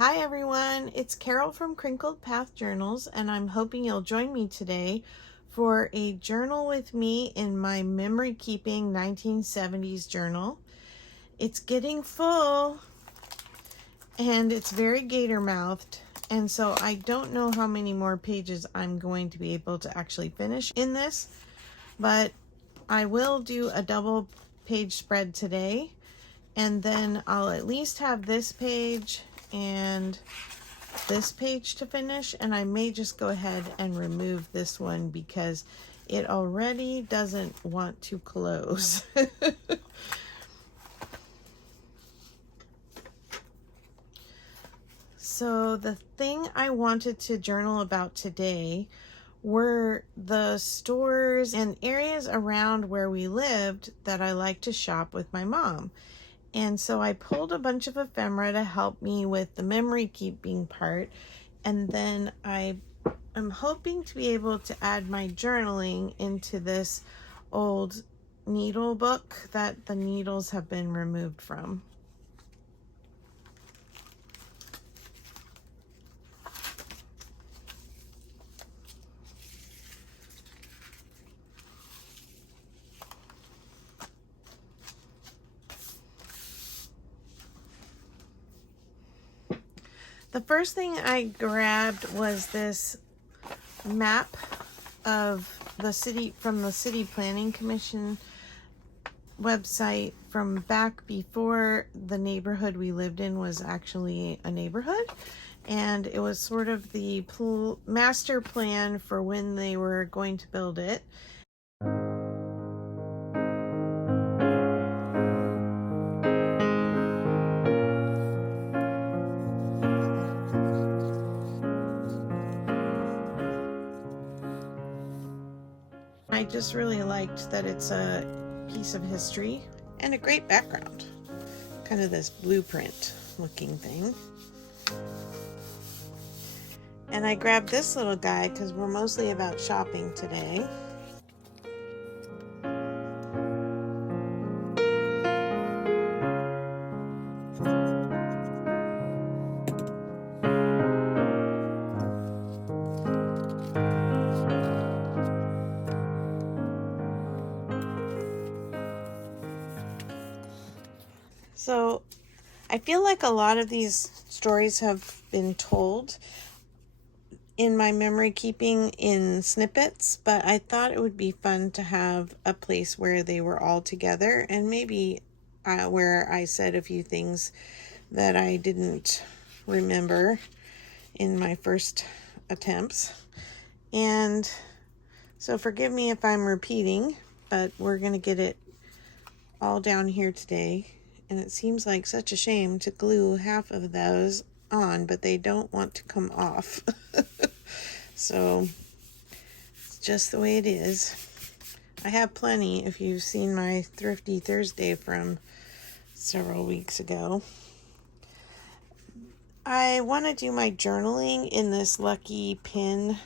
Hi everyone, it's Carol from Crinkled Path Journals, and I'm hoping you'll join me today for a journal with me in my memory keeping 1970s journal. It's getting full and it's very gator mouthed, and so I don't know how many more pages I'm going to be able to actually finish in this, but I will do a double page spread today, and then I'll at least have this page and this page to finish, and I may just go ahead and remove this one because it already doesn't want to close. So the thing I wanted to journal about today were the stores and areas around where we lived that I like to shop with my mom. And so I pulled a bunch of ephemera to help me with the memory keeping part. And then I'm hoping to be able to add my journaling into this old needle book that the needles have been removed from. The first thing I grabbed was this map of the city from the City Planning Commission website from back before the neighborhood we lived in was actually a neighborhood, and it was sort of the master plan for when they were going to build it. I just really liked that it's a piece of history and a great background. Kind of this blueprint looking thing. And I grabbed this little guy because we're mostly about shopping today. So I feel like a lot of these stories have been told in my memory keeping in snippets, but I thought it would be fun to have a place where they were all together, and maybe where I said a few things that I didn't remember in my first attempts. And so forgive me if I'm repeating, but we're going to get it all down here today. And it seems like such a shame to glue half of those on, but they don't want to come off. So it's just the way it is. I have plenty if you've seen my Thrifty Thursday from several weeks ago. I want to do my journaling in this lucky pin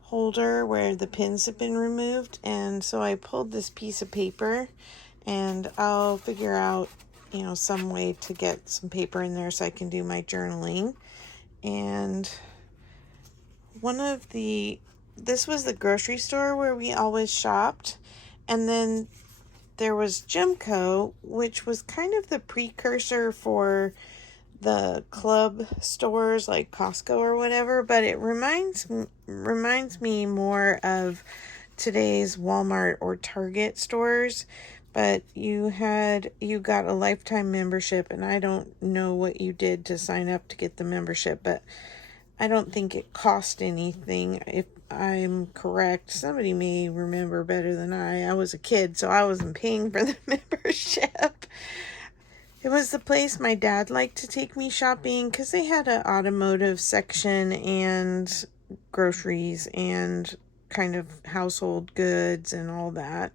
holder where the pins have been removed, and so I pulled this piece of paper, and I'll figure out some way to get some paper in there so I can do my journaling. And this was the grocery store where we always shopped, and then there was Jimco, which was kind of the precursor for the club stores like Costco or whatever, but it reminds me more of today's Walmart or Target stores. But you got a lifetime membership, and I don't know what you did to sign up to get the membership, but I don't think it cost anything. If I'm correct, somebody may remember better than I. I was a kid, so I wasn't paying for the membership. It was the place my dad liked to take me shopping because they had an automotive section and groceries and kind of household goods and all that.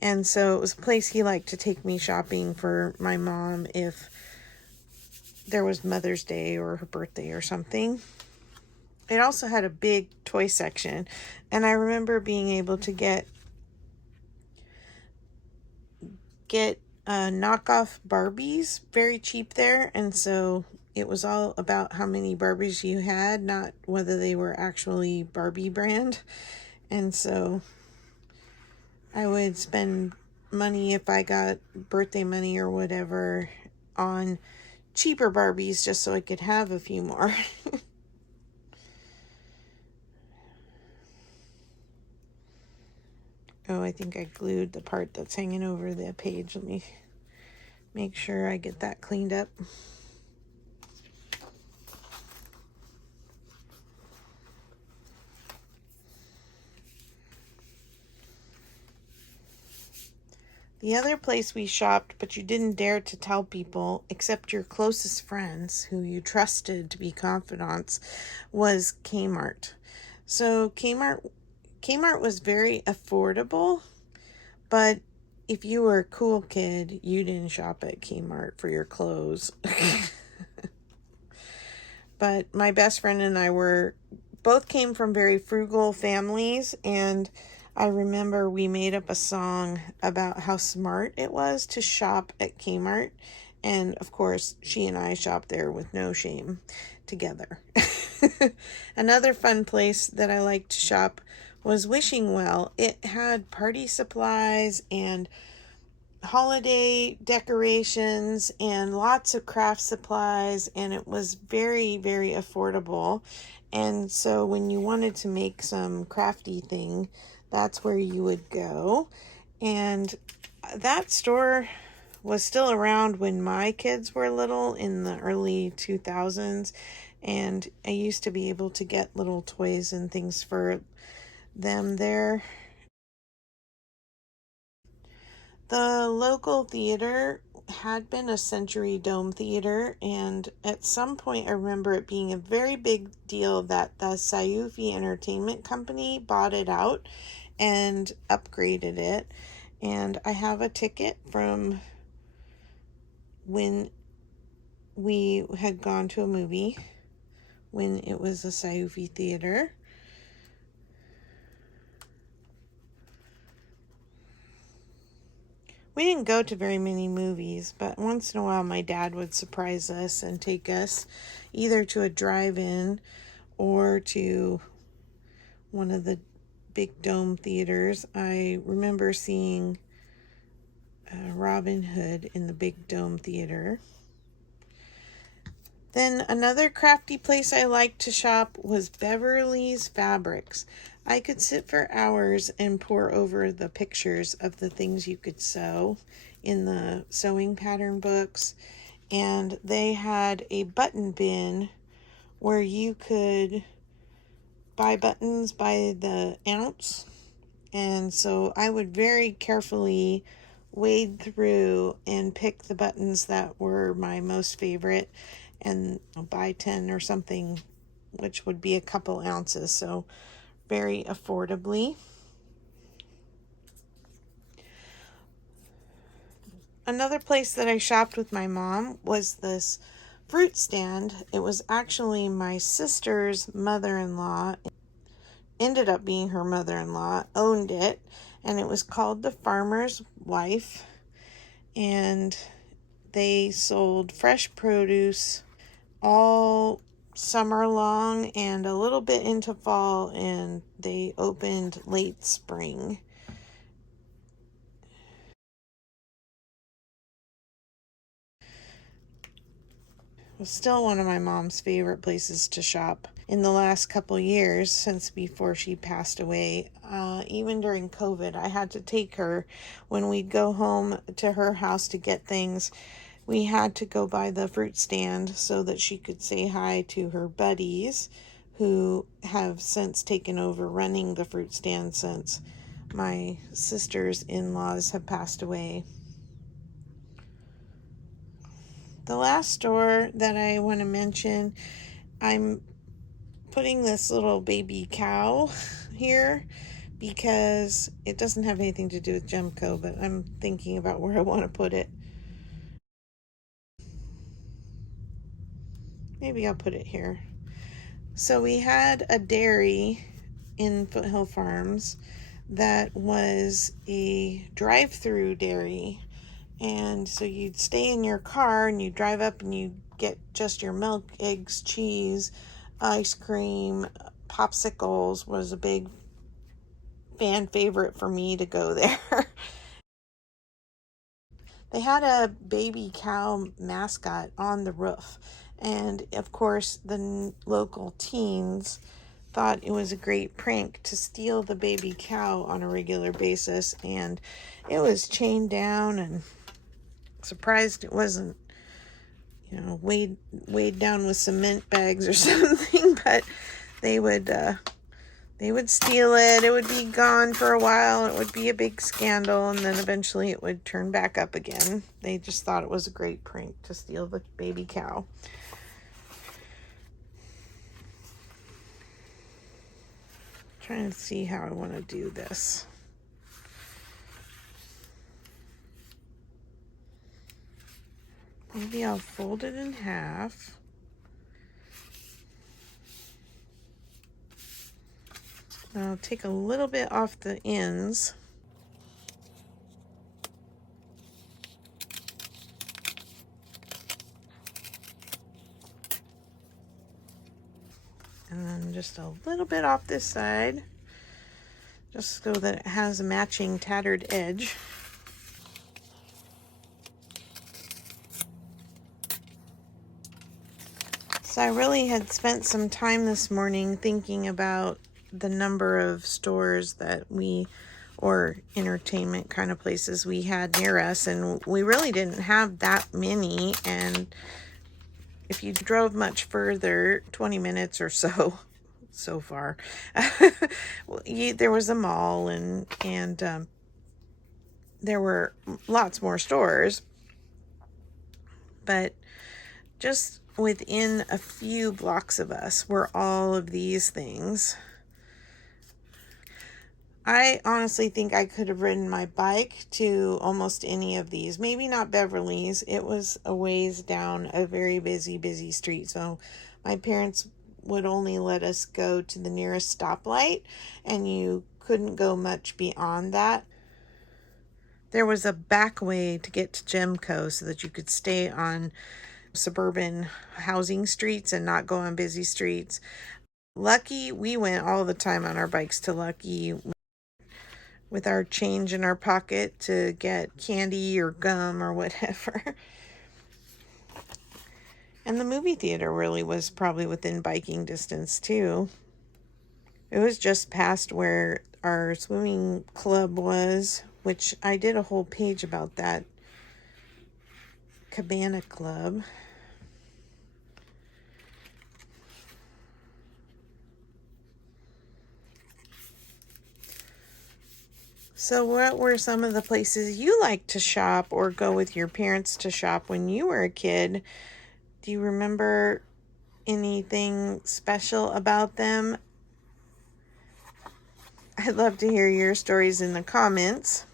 And so it was a place he liked to take me shopping for my mom if there was Mother's Day or her birthday or something. It also had a big toy section, and I remember being able to get knockoff Barbies very cheap there, and so it was all about how many Barbies you had, not whether they were actually Barbie brand. And so I would spend money if I got birthday money or whatever on cheaper Barbies just so I could have a few more. Oh, I think I glued the part that's hanging over the page. Let me make sure I get that cleaned up. The other place we shopped, but you didn't dare to tell people except your closest friends who you trusted to be confidants, was Kmart. So Kmart was very affordable, but if you were a cool kid, you didn't shop at Kmart for your clothes. But my best friend and I both came from very frugal families, and I remember we made up a song about how smart it was to shop at Kmart. And of course, she and I shopped there with no shame together. Another fun place that I liked to shop was Wishing Well. It had party supplies and holiday decorations and lots of craft supplies, and it was very, very affordable. And so when you wanted to make some crafty thing, that's where you would go. And that store was still around when my kids were little in the early 2000s, and I used to be able to get little toys and things for them there. The local theater had been a Century Dome theater, and at some point I remember it being a very big deal that the Sayufi Entertainment Company bought it out and upgraded it. And I have a ticket from when we had gone to a movie when it was a Sayufi theater. We didn't go to very many movies, but once in a while my dad would surprise us and take us either to a drive-in or to one of the big dome theaters. I remember seeing Robin Hood in the big dome theater. Then another crafty place I liked to shop was Beverly's Fabrics. I could sit for hours and pore over the pictures of the things you could sew in the sewing pattern books. And they had a button bin where you could buy buttons by the ounce. And so I would very carefully wade through and pick the buttons that were my most favorite and buy 10 or something, which would be a couple ounces. So very affordably. Another place that I shopped with my mom was this fruit stand. It was actually my sister's mother-in-law, ended up being her mother-in-law, owned it, and it was called The Farmer's Wife, and they sold fresh produce all summer long and a little bit into fall, and they opened late spring. It was still one of my mom's favorite places to shop in the last couple years since before she passed away. Even during COVID, I had to take her when we'd go home to her house to get things. We had to go by the fruit stand so that she could say hi to her buddies who have since taken over running the fruit stand since my sister's in-laws have passed away. The last store that I want to mention, I'm putting this little baby cow here because it doesn't have anything to do with Gemco, but I'm thinking about where I want to put it. Maybe I'll put it here. So we had a dairy in Foothill Farms that was a drive-through dairy. And so you'd stay in your car and you'd drive up and you'd get just your milk, eggs, cheese, ice cream, popsicles was a big fan favorite for me to go there. They had a baby cow mascot on the roof, and of course the local teens thought it was a great prank to steal the baby cow on a regular basis, and it was chained down, and surprised it wasn't, you know, weighed down with cement bags or something. But they would steal it. It would be gone for a while. It would be a big scandal, and then eventually it would turn back up again. They just thought it was a great prank to steal the baby cow. Trying to see how I want to do this. Maybe I'll fold it in half. I'll take a little bit off the ends. And then just a little bit off this side, just so that it has a matching tattered edge. So I really had spent some time this morning thinking about the number of stores that or entertainment kind of places we had near us, and we really didn't have that many. And if you drove much further, 20 minutes or so far, there was a mall, and there were lots more stores, but just within a few blocks of us were all of these things. I honestly think I could have ridden my bike to almost any of these. Maybe not Beverly's. It was a ways down a very busy street. So my parents would only let us go to the nearest stoplight, and you couldn't go much beyond that. There was a back way to get to Gemco so that you could stay on suburban housing streets and not go on busy streets. Lucky, we went all the time on our bikes to Lucky with our change in our pocket to get candy or gum or whatever. And the movie theater really was probably within biking distance too. It was just past where our swimming club was, which I did a whole page about that Cabana Club. So what were some of the places you liked to shop or go with your parents to shop when you were a kid? Do you remember anything special about them? I'd love to hear your stories in the comments.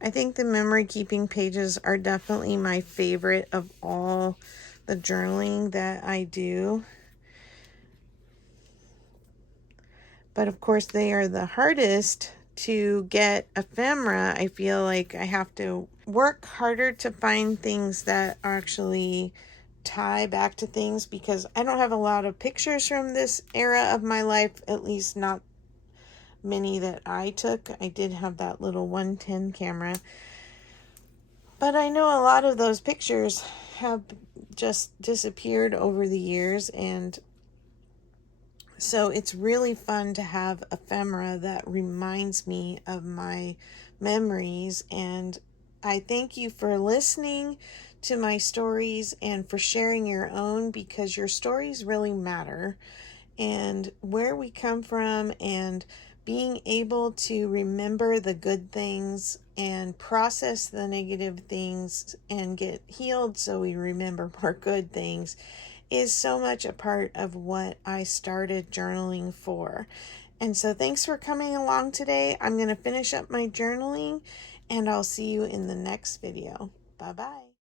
I think the memory keeping pages are definitely my favorite of all the journaling that I do. But of course, they are the hardest to get ephemera. I feel like I have to work harder to find things that actually tie back to things, because I don't have a lot of pictures from this era of my life, at least not many that I took. I did have that little 110 camera, but I know a lot of those pictures have just disappeared over the years, and so it's really fun to have ephemera that reminds me of my memories. And I thank you for listening to my stories and for sharing your own, because your stories really matter, and where we come from, and being able to remember the good things and process the negative things and get healed so we remember more good things is so much a part of what I started journaling for. And so thanks for coming along today. I'm going to finish up my journaling, and I'll see you in the next video. Bye-bye.